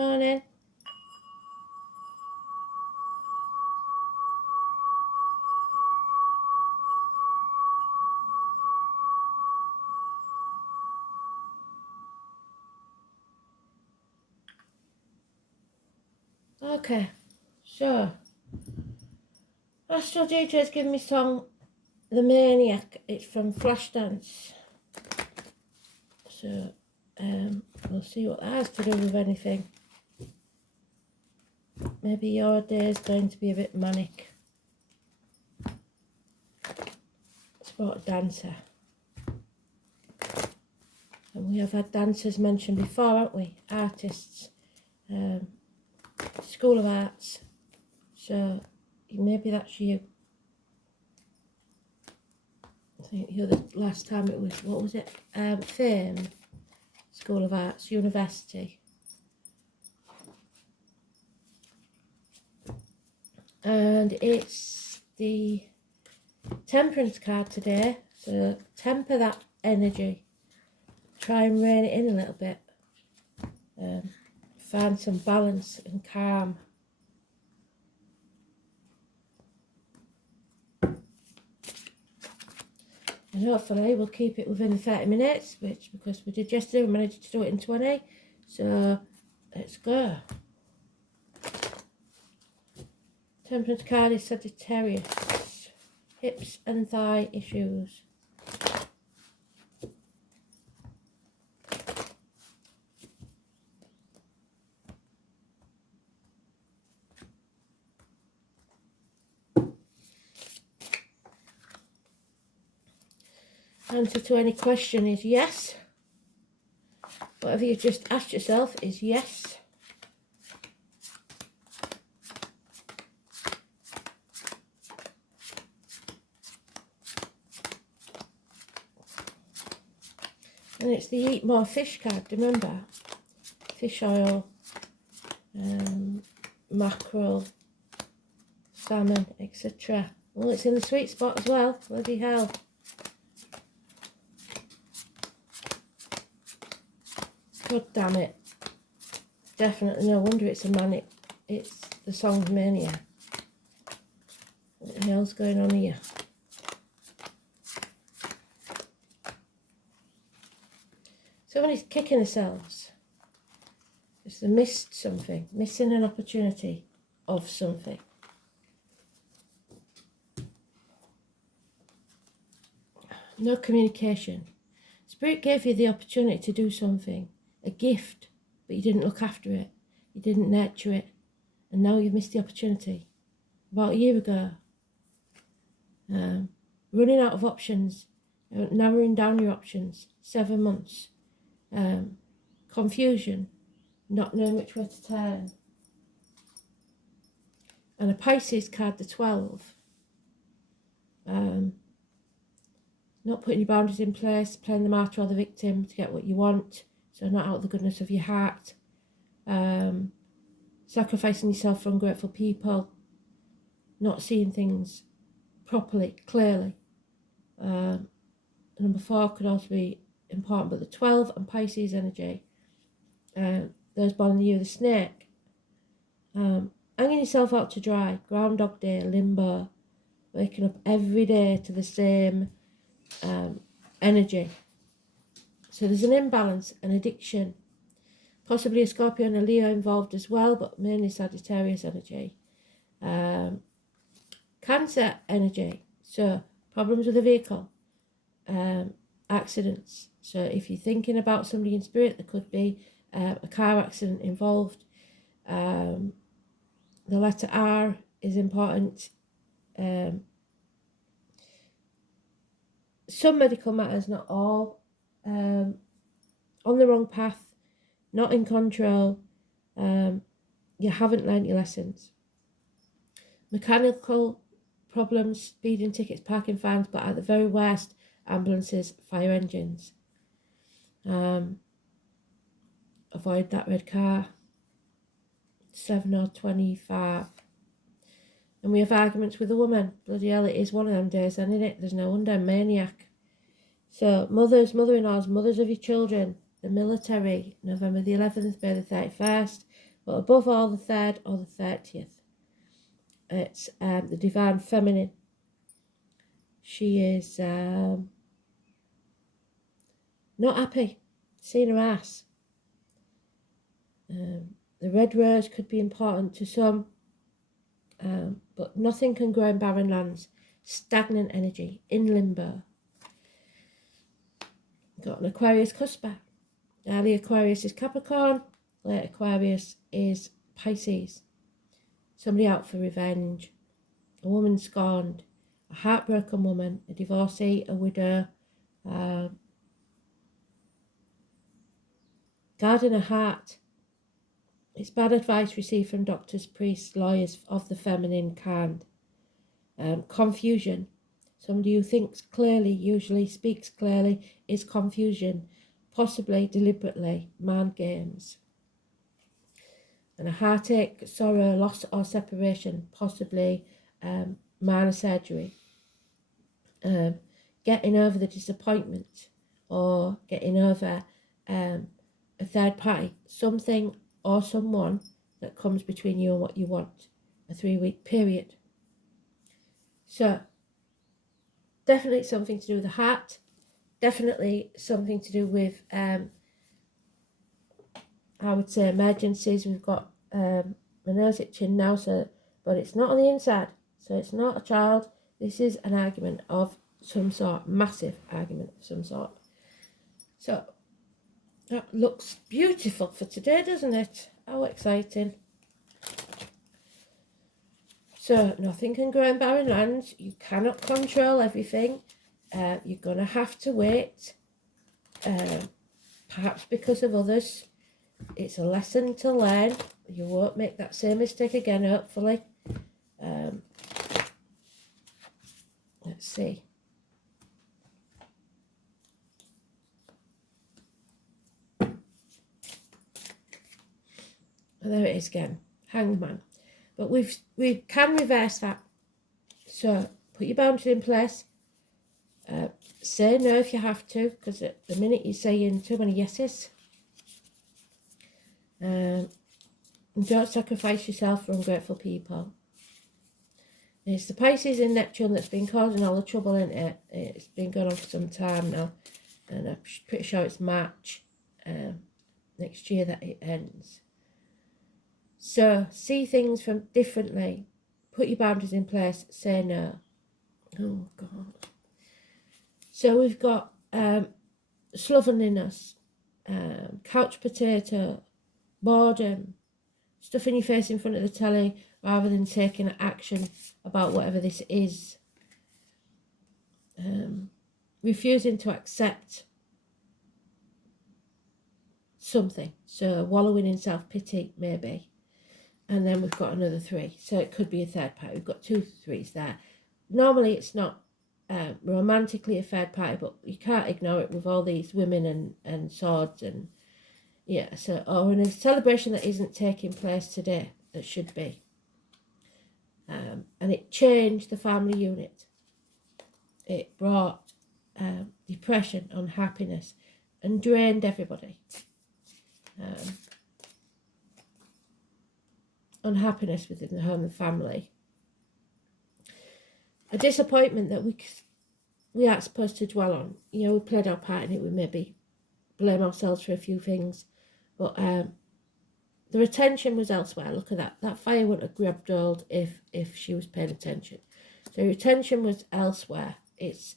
Morning. Okay, so Astral DJ's given me song The Maniac. It's from Flashdance. So we'll see what that has to do with anything. Maybe your day is going to be a bit manic. It's about a dancer. And we have had dancers mentioned before, haven't we? Artists. School of Arts. So maybe that's you. I think the other last time it was, what was it? Fame. School of Arts, University. And it's the Temperance card today, so temper that energy, try and rein it in a little bit, find some balance and calm. And hopefully we'll keep it within the 30 minutes, which, because we did yesterday, we managed to do it in 20, so let's go. Temperance card is Sagittarius, hips and thigh issues. Answer to any question is yes. Whatever you just asked yourself is yes. And it's the Eat More Fish card, remember? Fish oil, mackerel, salmon, etc. Well, it's in the sweet spot as well, bloody hell. God damn it. Definitely no wonder it's a manic. It's the song Mania. What the hell's going on here? Somebody's kicking themselves. Because they missed something. Missing an opportunity of something. No communication. Spirit gave you the opportunity to do something. A gift, but you didn't look after it, you didn't nurture it, and now you've missed the opportunity. About a year ago, running out of options, narrowing down your options, 7 months, confusion, not knowing which way to turn, and a Pisces card, the 12, not putting your boundaries in place, playing the martyr or the victim to get what you want. So not out of the goodness of your heart, sacrificing yourself for ungrateful people, not seeing things properly, clearly. Number 4 could also be important, but the 12 and Pisces energy, those born in the year of the snake, hanging yourself out to dry, Groundhog Day, limbo, waking up every day to the same energy. So there's an imbalance, an addiction, possibly a Scorpio and a Leo involved as well, but mainly Sagittarius energy. Cancer energy, so problems with the vehicle, accidents. So if you're thinking about somebody in spirit, there could be a car accident involved. The letter R is important. Some medical matters, not all. On the wrong path, not in control, you haven't learnt your lessons. Mechanical problems, speeding tickets, parking fines, but at the very worst, ambulances, fire engines. Avoid that red car. 7 or 25. And we have arguments with a woman. Bloody hell, it is one of them days, isn't it? There's no wonder, maniac. So mothers, mother-in-laws, mothers of your children, the military, November the 11th, May the 31st, But above all, the 3rd or the 30th. It's the divine feminine. She is not happy, seeing her ass. The red rose could be important to some, but nothing can grow in barren lands. Stagnant energy, in limbo. Got an Aquarius cusper. Early Aquarius is Capricorn, late Aquarius is Pisces. Somebody out for revenge, a woman scorned, a heartbroken woman, a divorcee, a widow, guarding a heart. It's bad advice received from doctors, priests, lawyers of the feminine kind. Confusion. Somebody who thinks clearly, usually speaks clearly, is confusion, possibly deliberately, mind games. And a heartache, sorrow, loss or separation, possibly minor surgery. Getting over the disappointment or getting over a third party, something or someone that comes between you and what you want, a 3-week period. So, definitely something to do with the heart, definitely something to do with, I would say, emergencies. We've got my nose itching now, but it's not on the inside, so it's not a child. This is an argument of some sort, massive argument of some sort. So, that looks beautiful for today, doesn't it? How exciting. So, nothing can grow in barren lands. You cannot control everything. You're going to have to wait. Perhaps because of others. It's a lesson to learn. You won't make that same mistake again, hopefully. Let's see. And there it is again, Hanged Man. But we can reverse that. So put your boundaries in place. Say no if you have to, because at the minute you're saying too many yeses. And don't sacrifice yourself for ungrateful people. It's the Pisces in Neptune that's been causing all the trouble in it. It's been going on for some time now, and I'm pretty sure it's March next year that it ends. So see things from differently. Put your boundaries in place. Say no. Oh God. So we've got slovenliness, couch potato, boredom, stuffing your face in front of the telly rather than taking action about whatever this is. Refusing to accept something. So wallowing in self-pity, maybe. And then we've got another 3. So it could be a third party. We've got 2 3s there. Normally it's not romantically a third party, but you can't ignore it with all these women and swords and yeah. So or in a celebration that isn't taking place today that should be. And it changed the family unit. It brought depression, unhappiness, and drained everybody. Unhappiness within the home and family. A disappointment that we aren't supposed to dwell on. You know, we played our part in it. We maybe blame ourselves for a few things, but the attention was elsewhere. Look at that. That fire wouldn't have grabbed hold if she was paying attention. So your attention was elsewhere. It's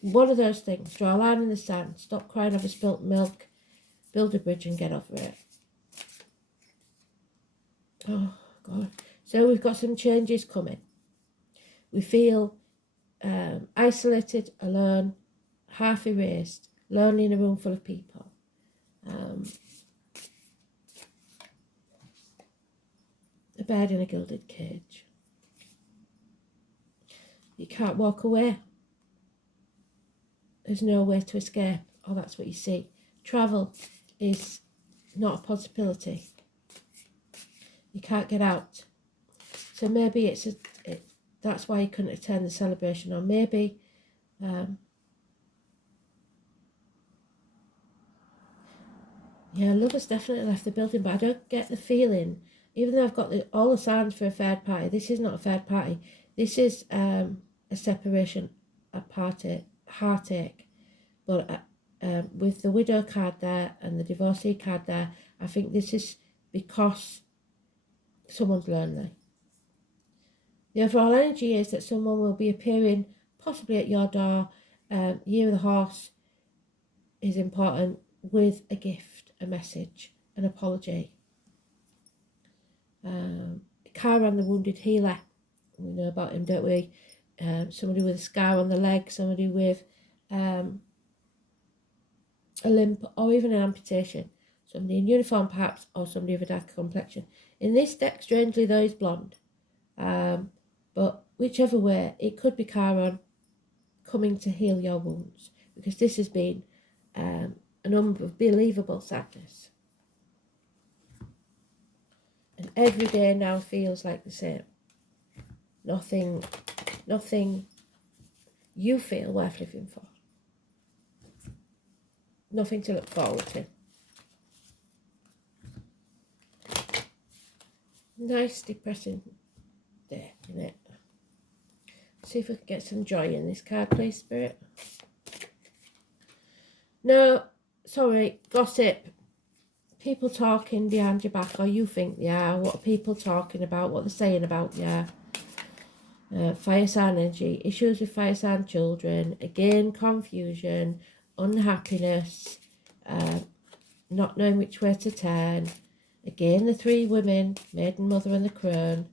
one of those things. Draw a line in the sand. Stop crying over spilt milk. Build a bridge and get over it. Oh, God. So we've got some changes coming. We feel isolated, alone, half erased, lonely in a room full of people. A bird in a gilded cage. You can't walk away. There's no way to escape. Oh, that's what you see. Travel is not a possibility. You can't get out. So maybe that's why you couldn't attend the celebration, or maybe Yeah, love has definitely left the building, but I don't get the feeling, even though I've got all the signs for a third party, this is not a third party. This is a separation, a party, heartache. But with the widow card there and the divorcee card there, I think this is because someone's lonely. The overall energy is that someone will be appearing possibly at your door. Year of the Horse is important, with a gift, a message, an apology. Chiron, the wounded healer, we know about him, don't we? Somebody with a scar on the leg, somebody with a limp or even an amputation, somebody in uniform perhaps, or somebody with a darker complexion. In this deck, strangely, though, is blonde. But whichever way, it could be Chiron coming to heal your wounds, because this has been an unbelievable sadness. And every day now feels like the same. Nothing you feel worth living for. Nothing to look forward to. Nice depressing day, isn't it? See if we can get some joy in this card, please, Spirit. No, sorry, gossip. People talking behind your back, or you think they are. What are people talking about? What they're saying about you? Fire sign energy, issues with fire sign children, again confusion, unhappiness, not knowing which way to turn. Again, the three women, maiden, mother and the crone.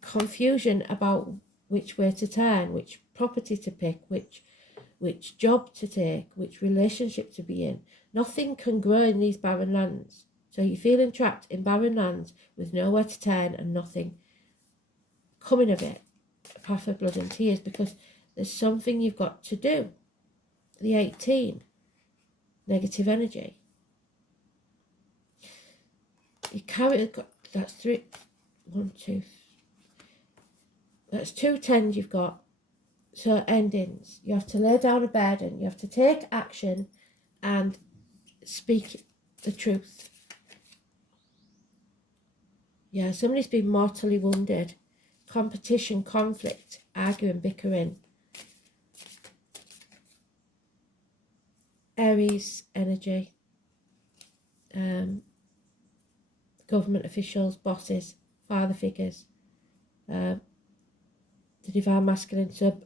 Confusion about which way to turn, which property to pick, which job to take, which relationship to be in. Nothing can grow in these barren lands. So you're feeling trapped in barren lands with nowhere to turn and nothing coming of it, a path of blood and tears, because there's something you've got to do. The 18, negative energy. You carry, that's three, one, two, that's 2 tens you've got. So endings, you have to lay down a burden, you have to take action and speak the truth. Yeah, somebody's been mortally wounded. Competition, conflict, arguing, bickering. Aries energy. Government officials, bosses, father figures. The divine masculine. So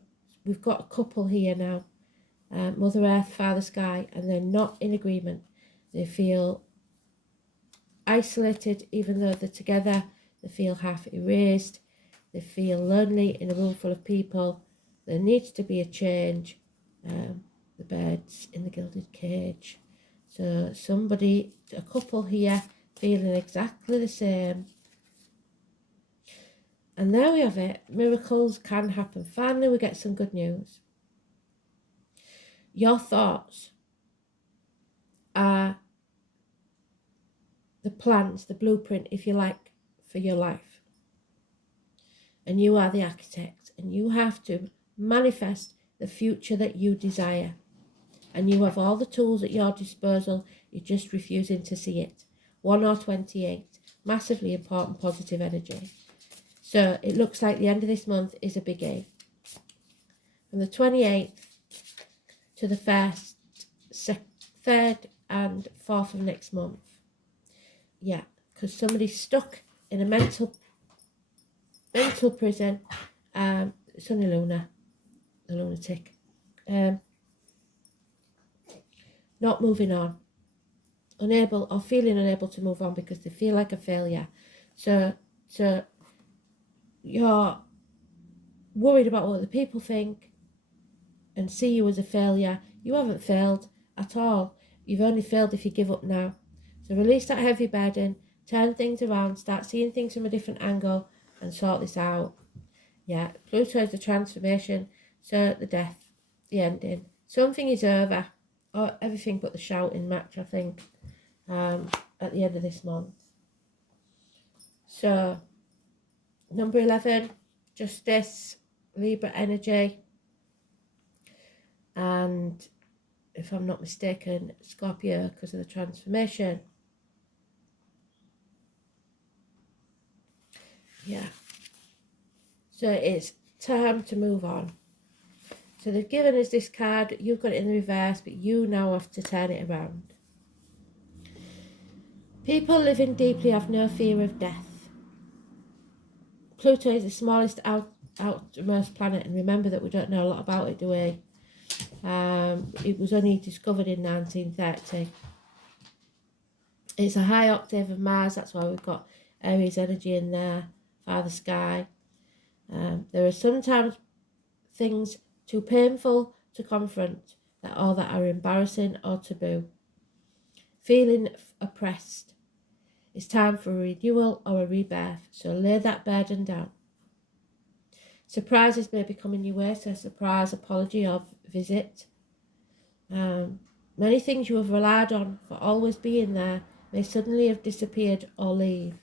we've got a couple here now. Mother Earth, Father Sky, and they're not in agreement. They feel isolated even though they're together. They feel half erased. They feel lonely in a room full of people. There needs to be a change. The birds in the gilded cage. So somebody, a couple here, feeling exactly the same. And there we have it. Miracles can happen. Finally, we get some good news. Your thoughts are the plans, the blueprint, if you like, for your life. And you are the architect, and you have to manifest the future that you desire. And you have all the tools at your disposal, you're just refusing to see it. 1 or 28, massively important positive energy. So it looks like the end of this month is a biggie. From the 28th to the 1st, 3rd and 4th of next month. Yeah, because somebody's stuck in a mental prison. It's only Luna, the lunatic. Not moving on. Unable or feeling unable to move on because they feel like a failure. So you're worried about what the people think and see you as a failure. You haven't failed at all. You've only failed if you give up now. So release that heavy burden, turn things around, start seeing things from a different angle and sort this out. Yeah, Pluto is the transformation, so the death, the ending. Something is over, or everything but the shouting match, I think, at the end of this month. So, number 11, Justice, Libra energy, and if I'm not mistaken, Scorpio because of the transformation. Yeah. So it's time to move on. So they've given us this card, you've got it in the reverse, but you now have to turn it around. People living deeply have no fear of death. Pluto is the smallest outermost planet, and remember that we don't know a lot about it, do we? It was only discovered in 1930. It's a high octave of Mars, that's why we've got Aries energy in there, Father Sky. There are sometimes things too painful to confront that are embarrassing or taboo. Feeling oppressed. It's time for a renewal or a rebirth, so lay that burden down. Surprises may be coming your way, so surprise, apology or visit. Many things you have relied on for always being there may suddenly have disappeared or leave.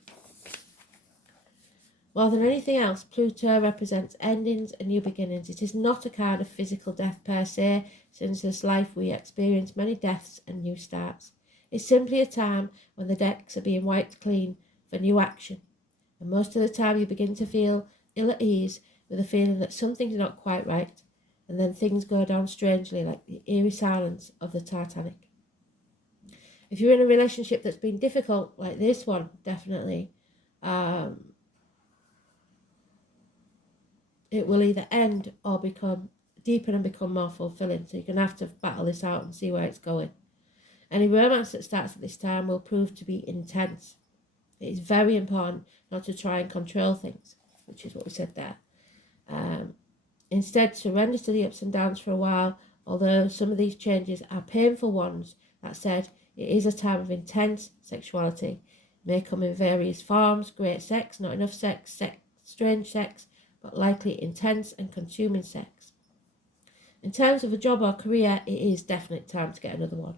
More than anything else, Pluto represents endings and new beginnings. It is not a card of physical death per se, since this life we experience many deaths and new starts. It's simply a time when the decks are being wiped clean for new action. And most of the time you begin to feel ill at ease with a feeling that something's not quite right, and then things go down strangely like the eerie silence of the Titanic. If you're in a relationship that's been difficult, like this one, definitely, it will either end or become deeper and become more fulfilling. So you're going to have to battle this out and see where it's going. Any romance that starts at this time will prove to be intense. It is very important not to try and control things, which is what we said there. Instead, surrender to the ups and downs for a while, although some of these changes are painful ones. That said, it is a time of intense sexuality. It may come in various forms: great sex, not enough sex, strange sex, but likely intense and consuming sex. In terms of a job or career, it is definitely time to get another one.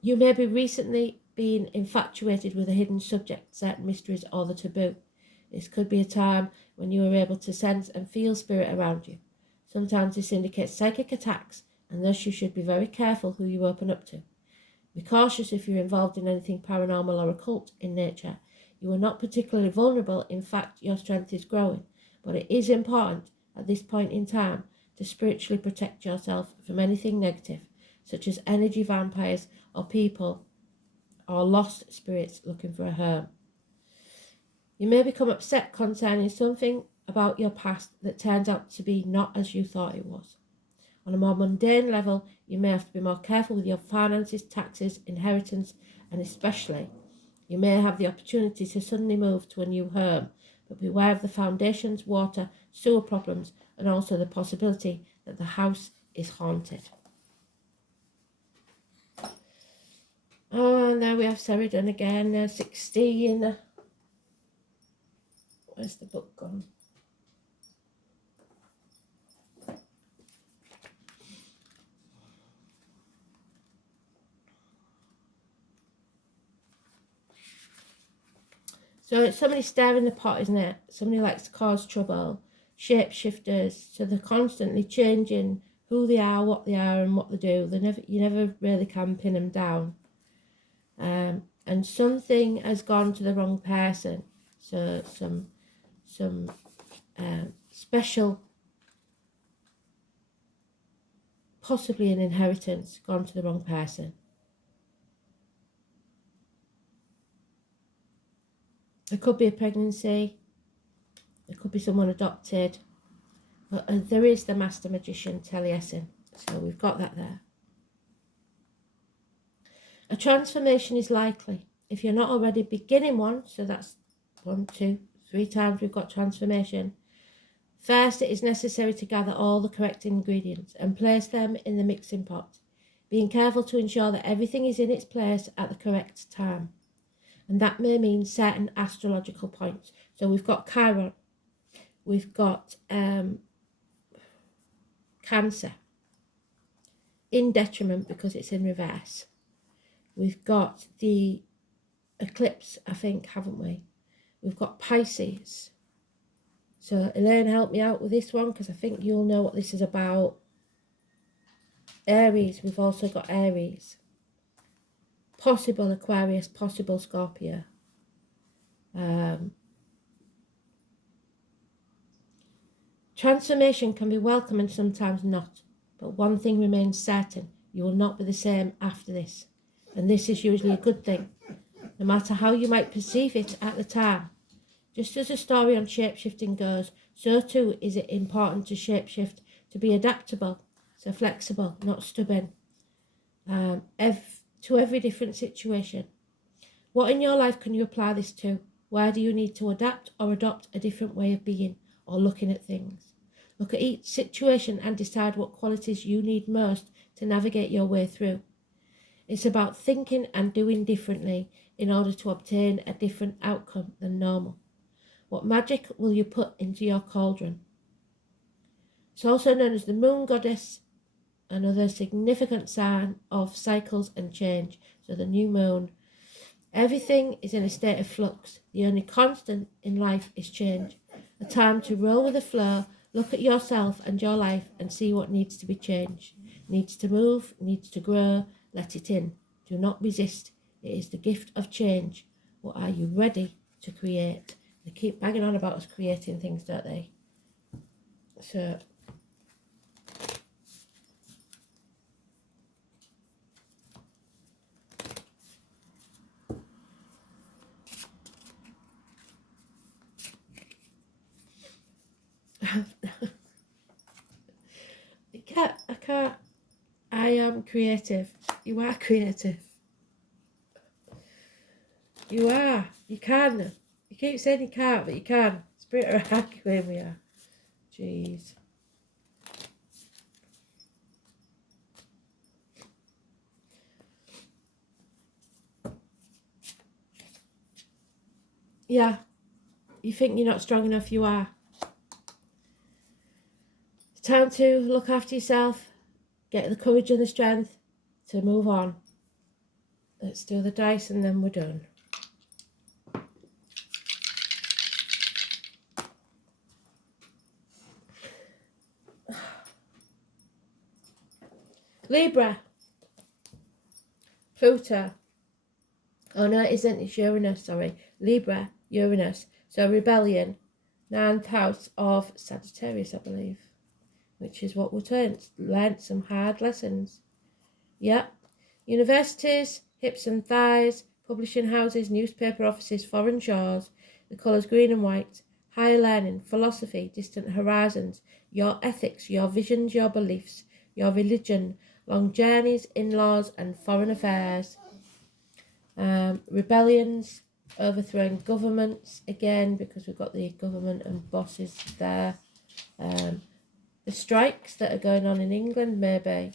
You may be recently been infatuated with a hidden subject, certain mysteries, or the taboo. This could be a time when you are able to sense and feel spirit around you. Sometimes this indicates psychic attacks, and thus you should be very careful who you open up to. Be cautious if you're involved in anything paranormal or occult in nature. You are not particularly vulnerable. In fact, your strength is growing. But it is important at this point in time to spiritually protect yourself from anything negative, such as energy vampires or people or lost spirits looking for a home. You may become upset concerning something about your past that turns out to be not as you thought it was. On a more mundane level, you may have to be more careful with your finances, taxes, inheritance, and especially you may have the opportunity to suddenly move to a new home, but beware of the foundations, water, sewer problems, and also the possibility that the house is haunted. Oh, and there we have Sheridan again, 16. Where's the book gone? So it's somebody stirring the pot, isn't it? Somebody likes to cause trouble. Shapeshifters, so they're constantly changing who they are, and what they do. You never really can pin them down. And something has gone to the wrong person. So some special, possibly an inheritance, gone to the wrong person. It could be a pregnancy. It could be someone adopted. But there is the Master Magician, Taliesin. So we've got that there. A transformation is likely. If you're not already beginning one, so that's 1, 2, 3 times we've got transformation. First, it is necessary to gather all the correct ingredients and place them in the mixing pot, being careful to ensure that everything is in its place at the correct time. And that may mean certain astrological points. So we've got Chiron, we've got Cancer, in detriment because it's in reverse. We've got the eclipse, I think, haven't we? We've got Pisces. So Elaine, help me out with this one because I think you'll know what this is about. Aries, we've also got Aries. Possible Aquarius, possible Scorpio. Transformation can be welcome and sometimes not, but one thing remains certain: you will not be the same after this, and this is usually a good thing, no matter how you might perceive it at the time. Just as a story on shapeshifting goes, so too is it important to shapeshift, to be adaptable, so flexible, not stubborn, to every different situation. What in your life can you apply this to? Where do you need to adapt or adopt a different way of being or looking at things? Look at each situation and decide what qualities you need most to navigate your way through. It's about thinking and doing differently in order to obtain a different outcome than normal. What magic will you put into your cauldron? It's also known as the moon goddess, another significant sign of cycles and change. So the new moon. Everything is in a state of flux. The only constant in life is change. A time to roll with the flow, look at yourself and your life and see what needs to be changed. Needs to move, needs to grow, let it in. Do not resist. It is the gift of change. What are you ready to create? They keep banging on about us creating things, don't they? So I can't. I am creative. You are creative. You are. You can. You keep saying you can't, but you can. Spirit are arguing with you. Jeez. Yeah. You think you're not strong enough, you are. It's time to look after yourself. Get the courage and the strength to move on. Let's do the dice and then we're done. Libra. Pluto. Oh no, it isn't. It's Uranus, sorry. Libra, Uranus. So rebellion. 9th house of Sagittarius, I believe. Which is what we'll learn some hard lessons. Yep. Universities, hips and thighs, publishing houses, newspaper offices, foreign shores, the colours green and white, higher learning, philosophy, distant horizons, your ethics, your visions, your beliefs, your religion, long journeys, in-laws and foreign affairs. Rebellions, overthrowing governments, again, because we've got the government and bosses there. The strikes that are going on in England, maybe.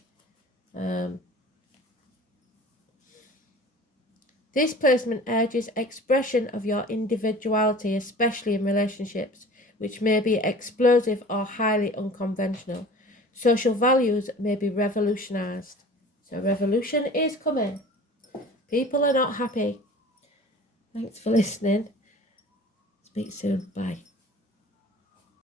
This placement urges expression of your individuality, especially in relationships, which may be explosive or highly unconventional. Social values may be revolutionised. So revolution is coming. People are not happy. Thanks for listening. Speak soon. Bye.